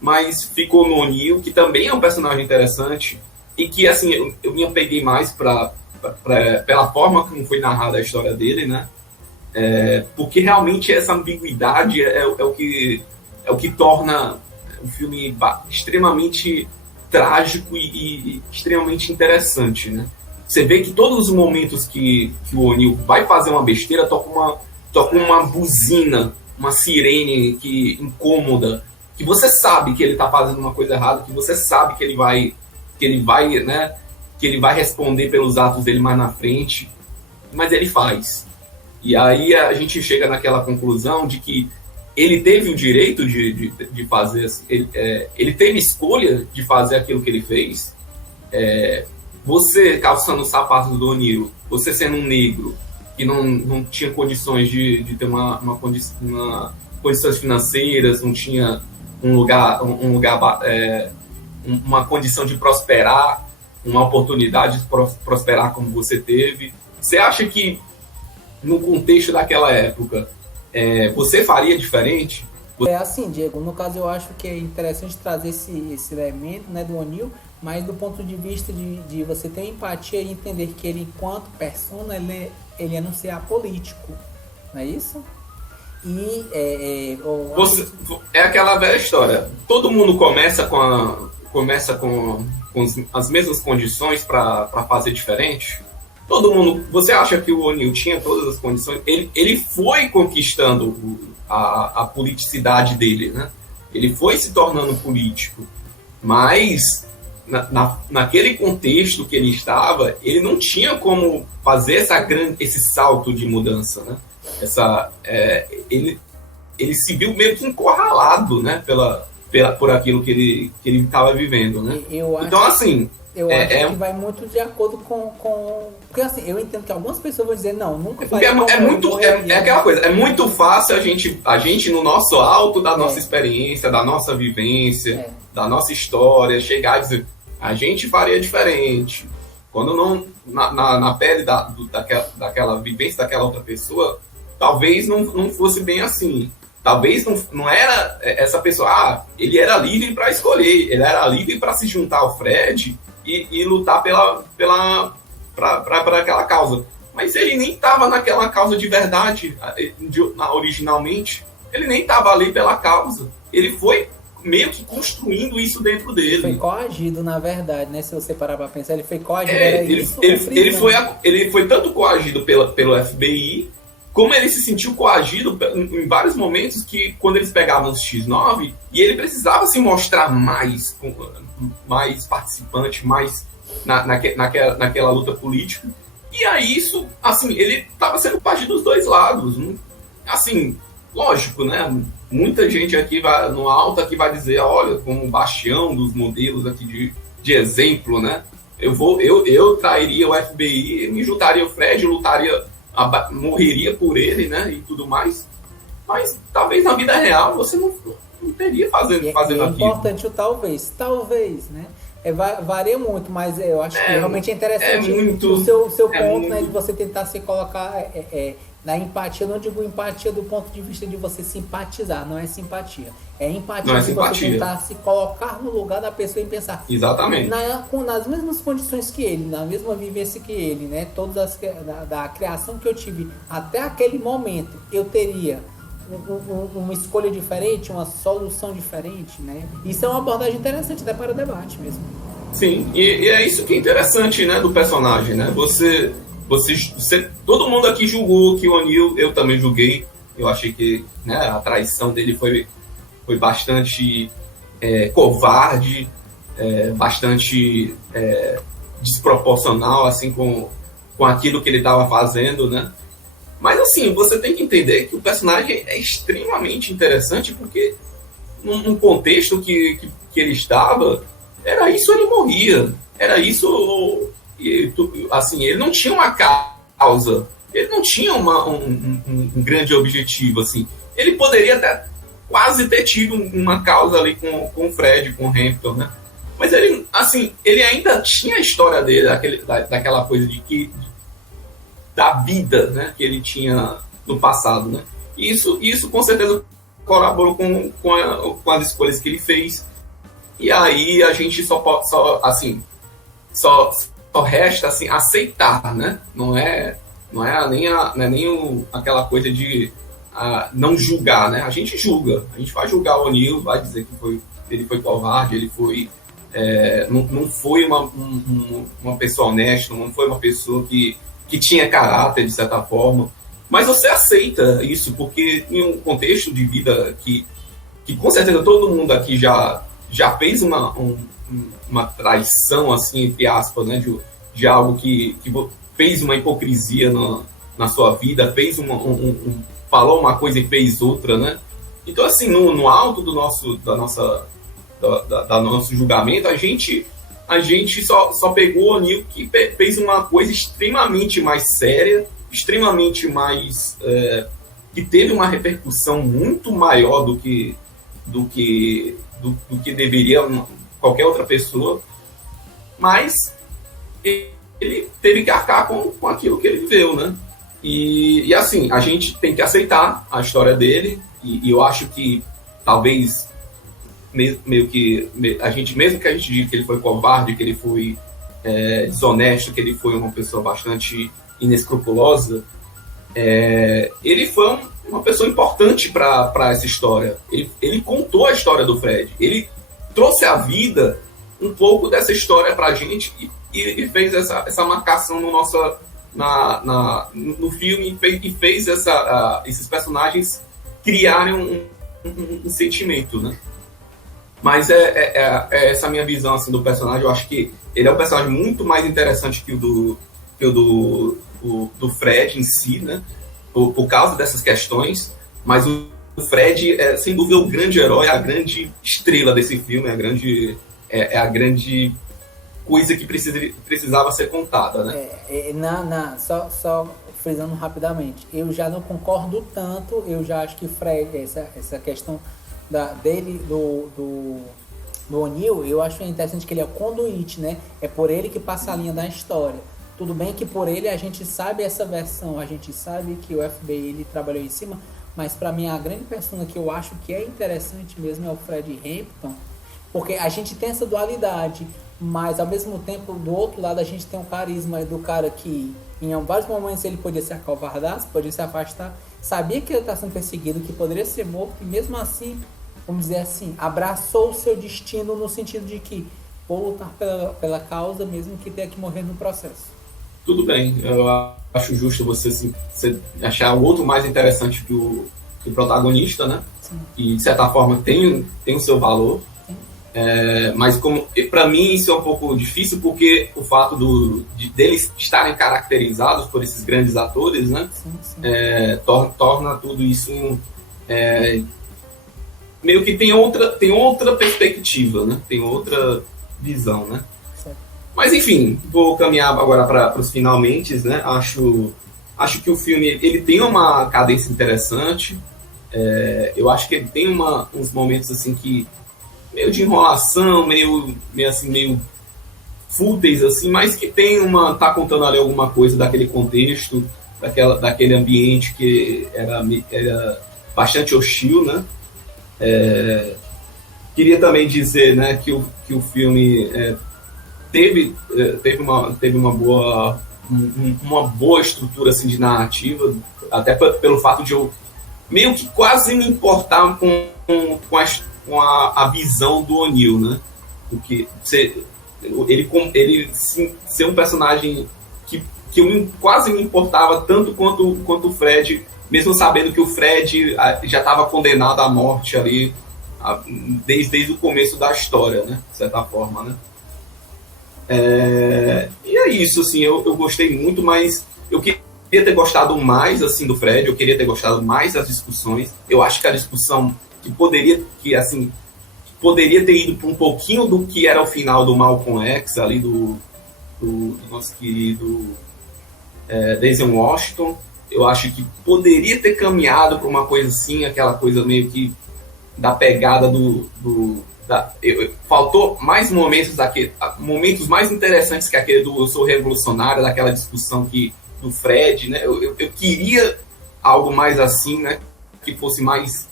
mas ficou no O'Neill, que também é um personagem interessante, e que, assim, eu me apeguei mais pela forma como foi narrada a história dele, né? Porque realmente essa ambiguidade é o que torna o filme extremamente trágico e extremamente interessante, né? Você vê que todos os momentos que o O'Neill vai fazer uma besteira, toca uma buzina, uma sirene que incômoda, que você sabe que ele está fazendo uma coisa errada, que você sabe que ele vai, né, que ele vai responder pelos atos dele mais na frente, mas ele faz. E aí a gente chega naquela conclusão de que ele teve o direito de fazer, ele teve escolha de fazer aquilo que ele fez. Você calçando os sapatos do O'Neill, você sendo um negro que não tinha condições de ter uma condições financeiras, não tinha uma condição de prosperar, uma oportunidade de prosperar como você teve. Você acha que no contexto daquela época você faria diferente? Assim, Diego, no caso eu acho que é interessante trazer esse elemento, né, do O'Neill, mas do ponto de vista de você ter empatia e entender que ele, enquanto persona, ele é não ser apolítico, não é isso? E é aquela velha história. Todo mundo começa com as mesmas condições para fazer diferente. Todo mundo. Você acha que o O'Neill tinha todas as condições? Ele foi conquistando a politicidade dele, né? Ele foi se tornando político, mas naquele contexto que ele estava, ele não tinha como fazer esse salto de mudança, né? Ele se viu meio que encurralado, né? Por aquilo que ele estava vivendo, né? Então, assim... Eu acho que vai muito de acordo com... Porque, assim, eu entendo que algumas pessoas vão dizer, não, nunca faria... É aquela coisa, é muito fácil a gente no nosso alto da nossa experiência, da nossa vivência, da nossa história, chegar e dizer, a gente faria diferente. Quando não... Na pele daquela vivência daquela outra pessoa, talvez não fosse bem assim. Talvez não era essa pessoa... ele era livre para escolher, ele era livre para se juntar ao Fred... E lutar para aquela causa. Mas ele nem estava naquela causa de verdade, originalmente. Ele nem estava ali pela causa. Ele foi meio que construindo isso dentro dele. Ele foi coagido, na verdade, né? Se você parar para pensar, ele foi coagido. Ele foi tanto coagido pelo FBI, como ele se sentiu coagido em vários momentos que, quando eles pegavam os X9, e ele precisava se mostrar mais participante, mais naquela luta política. E aí isso, assim, ele estava sendo parte dos dois lados. Assim, lógico, né? Muita gente aqui no alto aqui vai dizer, olha, como bastião dos modelos aqui de exemplo, né? Eu trairia o FBI, me juntaria ao Fred, morreria por ele, né? E tudo mais. Mas talvez na vida real você não teria fazendo aquilo. É importante o talvez, né? Varia muito, mas eu acho que realmente é interessante o seu ponto, né, de você tentar se colocar na empatia. Eu não digo empatia do ponto de vista de você simpatizar, não é simpatia. É empatia de você tentar se colocar no lugar da pessoa e pensar. Exatamente. Nas mesmas condições que ele, na mesma vivência que ele, né? Todas da criação que eu tive até aquele momento, eu teria uma escolha diferente, uma solução diferente, né? Isso é uma abordagem interessante até para o debate mesmo. Sim, e é isso que é interessante, né, do personagem, né? Todo mundo aqui julgou que o O'Neill, eu também julguei. Eu achei que, né, a traição dele foi bastante covarde, bastante desproporcional, assim, com aquilo que ele estava fazendo, né? Mas, assim, você tem que entender que o personagem é extremamente interessante, porque num contexto que ele estava, era isso, ele morria. Era isso, assim, ele não tinha uma causa, ele não tinha um grande objetivo, assim. Ele poderia até quase ter tido uma causa ali com o Fred, com o Hampton, né? Mas ele, assim, ele ainda tinha a história dele, daquela coisa da vida, né, que ele tinha no passado, né? Isso com certeza colaborou com as escolhas que ele fez. E aí a gente só resta assim, aceitar, né? Não é nem aquela coisa de não julgar, né? A gente julga, a gente vai julgar o O'Neill, vai dizer que ele foi covarde, ele foi não foi uma pessoa honesta, não foi uma pessoa que tinha caráter de certa forma, mas você aceita isso porque em um contexto de vida que com certeza todo mundo aqui já fez uma traição, assim, entre aspas, né, de algo que fez uma hipocrisia na sua vida, fez falou uma coisa e fez outra, né? Então, assim, no alto do nosso julgamento, a gente só pegou o O'Neill que fez uma coisa extremamente mais séria, extremamente mais... que teve uma repercussão muito maior do que deveria qualquer outra pessoa, mas ele teve que arcar com aquilo que ele viveu, né? E assim, a gente tem que aceitar a história dele, e eu acho que talvez meio que mesmo que a gente diga que ele foi covarde, que ele foi desonesto, que ele foi uma pessoa bastante inescrupulosa, ele foi uma pessoa importante para essa história. Ele contou a história do Fred, ele trouxe à vida um pouco dessa história para a gente e fez essa marcação no filme e fez esses personagens criarem um sentimento, né? Mas essa minha visão assim, do personagem. Eu acho que ele é um personagem muito mais interessante que o do Fred em si, né? Por causa dessas questões, mas o Fred é, sem dúvida, o grande herói, a grande estrela desse filme, a grande coisa que precisava ser contada, né? Só frisando rapidamente, eu já não concordo tanto, eu já acho que Fred, essa questão dele, do O'Neill, eu acho interessante que ele é o conduíte, né? É por ele que passa a linha da história. Tudo bem que por ele a gente sabe essa versão, a gente sabe que o FBI ele trabalhou em cima, mas para mim a grande persona que eu acho que é interessante mesmo é o Fred Hampton, porque a gente tem essa dualidade, mas ao mesmo tempo do outro lado a gente tem o carisma do cara que em vários momentos ele podia se acovardar, podia se afastar, sabia que ele estava sendo perseguido, que poderia ser morto e mesmo assim, vamos dizer assim, abraçou o seu destino no sentido de que vou lutar pela causa mesmo que tenha que morrer no processo. Tudo bem, eu acho justo você achar o outro mais interessante que o protagonista, né? Sim. E de certa forma tem o seu valor, mas para mim isso é um pouco difícil porque o fato deles estarem caracterizados por esses grandes atores, né? Sim. Torna tudo isso meio que tem outra perspectiva, né? Tem outra visão, né? Mas enfim, vou caminhar agora para os finalmente, né? Acho que o filme ele tem uma cadência interessante. Eu acho que ele tem uns momentos assim que meio de enrolação, meio fúteis assim, mas que tá contando ali alguma coisa daquele contexto, daquele ambiente que era bastante hostil, né? Queria também dizer, né, que o filme teve uma boa estrutura assim, de narrativa, até pelo fato de eu meio que quase me importar com a visão do O'Neill, né? Porque ele ser um personagem que eu quase me importava tanto quanto o Fred, mesmo sabendo que o Fred já estava condenado à morte ali desde o começo da história, né? De certa forma, né? E é isso, assim, eu gostei muito, mas eu queria ter gostado mais assim, do Fred, eu queria ter gostado mais das discussões. Eu acho que a discussão poderia ter ido para um pouquinho do que era o final do Malcolm X, ali do nosso querido Denzel Washington. Eu acho que poderia ter caminhado para uma coisa assim, aquela coisa meio que da pegada faltou mais momentos mais interessantes que aquele do Eu Sou Revolucionário, daquela discussão do Fred, né? Eu queria algo mais assim, né? Que fosse mais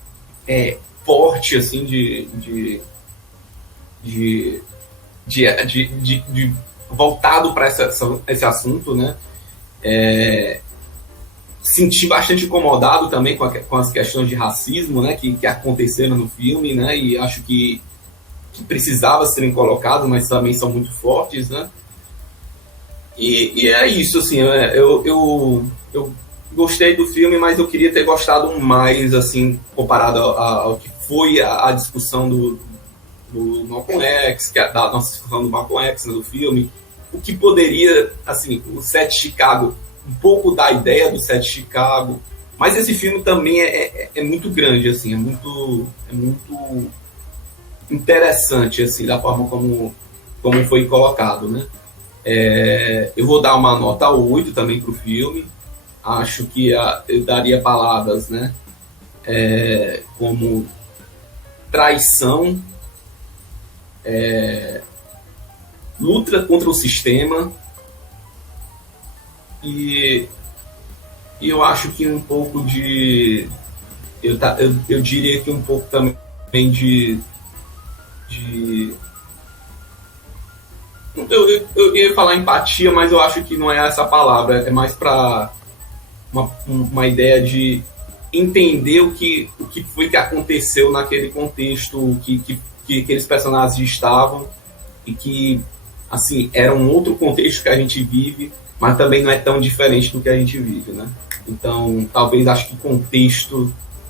forte, assim, de voltado para esse assunto, né? Senti bastante incomodado também com as questões de racismo, né, que aconteceram no filme, né, e acho que precisava serem colocados, mas também são muito fortes, né. E é isso, assim, eu gostei do filme, mas eu queria ter gostado mais, assim, comparado ao que foi a discussão do Malcolm X, da nossa discussão do Malcolm X, né, do filme, o que poderia, assim, o Sete Chicago, um pouco da ideia do Sete Chicago, mas esse filme também é muito grande, assim, é muito interessante, assim, da forma como foi colocado, né? Eu vou dar uma nota 8 também pro filme, acho que eu daria palavras, né, como traição, luta contra o sistema, e eu acho que um pouco de... Eu diria que um pouco também de eu ia falar empatia, mas eu acho que não é essa palavra, é mais para uma ideia de entender o que foi que aconteceu naquele contexto que aqueles personagens estavam, e que, assim, era um outro contexto que a gente vive, mas também não é tão diferente do que a gente vive, né? Então, talvez, acho que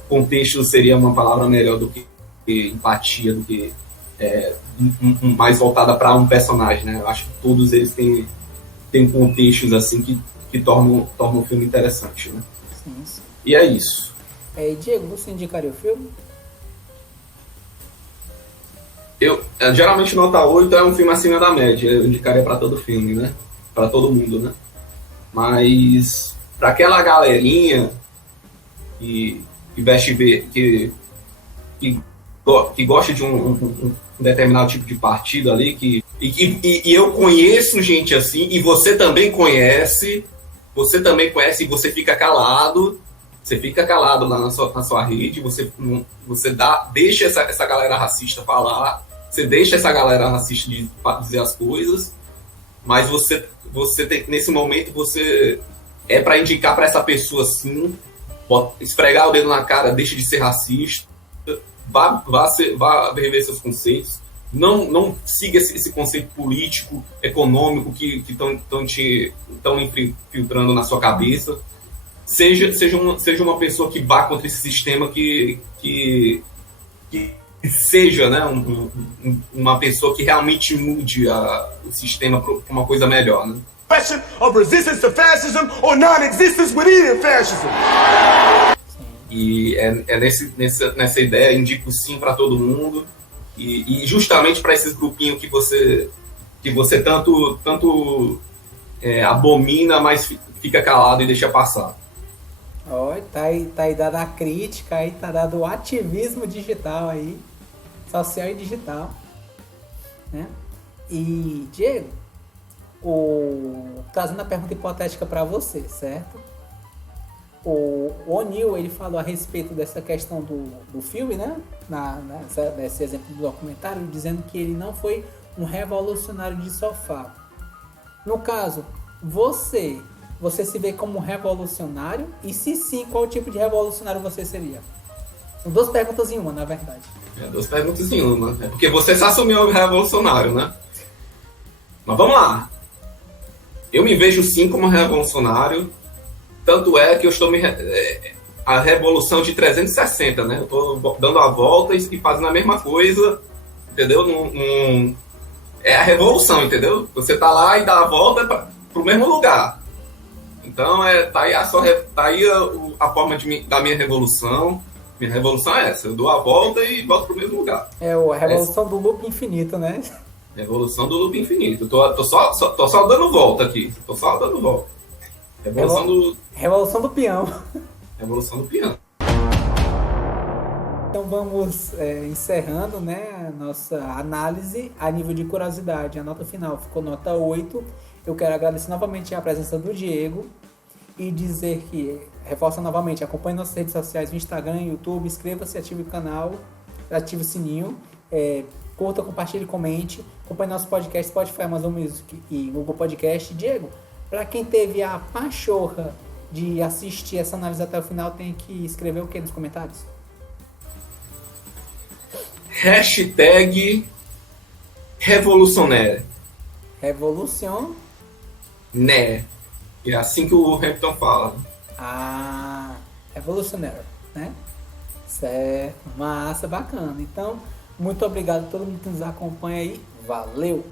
contexto seria uma palavra melhor do que empatia, do que mais voltada para um personagem, né? Eu acho que todos eles têm contextos, assim, que tornam o filme interessante, né? Sim, sim. E é isso. Diego, você indicaria o filme? Geralmente nota 8 é um filme acima da média, eu indicaria para todo filme, né? Para todo mundo, né? Mas para aquela galerinha que veste que gosta de um determinado tipo de partido ali, e eu conheço gente assim, e você também conhece, e você fica calado. Você fica calado lá na sua rede, você deixa essa galera racista falar, você deixa essa galera racista dizer as coisas, mas você tem, nesse momento, você é para indicar para essa pessoa assim, esfregar o dedo na cara, deixa de ser racista, vá rever seus conceitos, não siga esse conceito político, econômico que estão infiltrando na sua cabeça. Seja uma pessoa que vá contra esse sistema, que seja, né, uma pessoa que realmente mude o sistema para uma coisa melhor, né? Question of resistance to fascism or non-existence within fascism. E nessa ideia, indico sim para todo mundo, e justamente para esses grupinhos que você tanto abomina, mas fica calado e deixa passar. Tá aí dada a crítica, aí tá dado o ativismo digital aí, social e digital, né? E, Diego, trazendo a pergunta hipotética para você, certo? O O'Neill, ele falou a respeito dessa questão do filme, né? Nesse exemplo do documentário, dizendo que ele não foi um revolucionário de sofá. No caso, você se vê como um revolucionário? E se sim, qual tipo de revolucionário você seria? São duas perguntas em uma, na verdade. Duas perguntas em uma. É porque você se assumiu revolucionário, né? Mas vamos lá. Eu me vejo sim como revolucionário. Tanto é que eu estou a revolução de 360, né? Eu estou dando a volta e fazendo a mesma coisa, entendeu? É a revolução, entendeu? Você tá lá e dá a volta para o mesmo lugar. Então, tá aí a forma da minha revolução. Minha revolução é essa. Eu dou a volta e volto pro mesmo lugar. A revolução do loop infinito, né? Revolução do loop infinito. Tô só dando volta aqui. Tô só dando volta. Revolução do peão. Revolução do peão. Então vamos encerrando, né, a nossa análise a nível de curiosidade. A nota final ficou nota 8. Eu quero agradecer novamente a presença do Diego. e dizer que, reforça novamente, acompanhe nossas redes sociais, no Instagram, YouTube, inscreva-se, ative o canal, ative o sininho, curta, compartilhe, comente, acompanhe nosso podcast, Spotify, Amazon Music e Google Podcast. Diego, para quem teve a pachorra de assistir essa análise até o final, tem que escrever o que nos comentários? Hashtag Revolucionário. Revolução. Né. É assim que o Hamilton fala. Revolutionary, né? Certo, massa, bacana. Então, muito obrigado a todo mundo que nos acompanha aí. Valeu!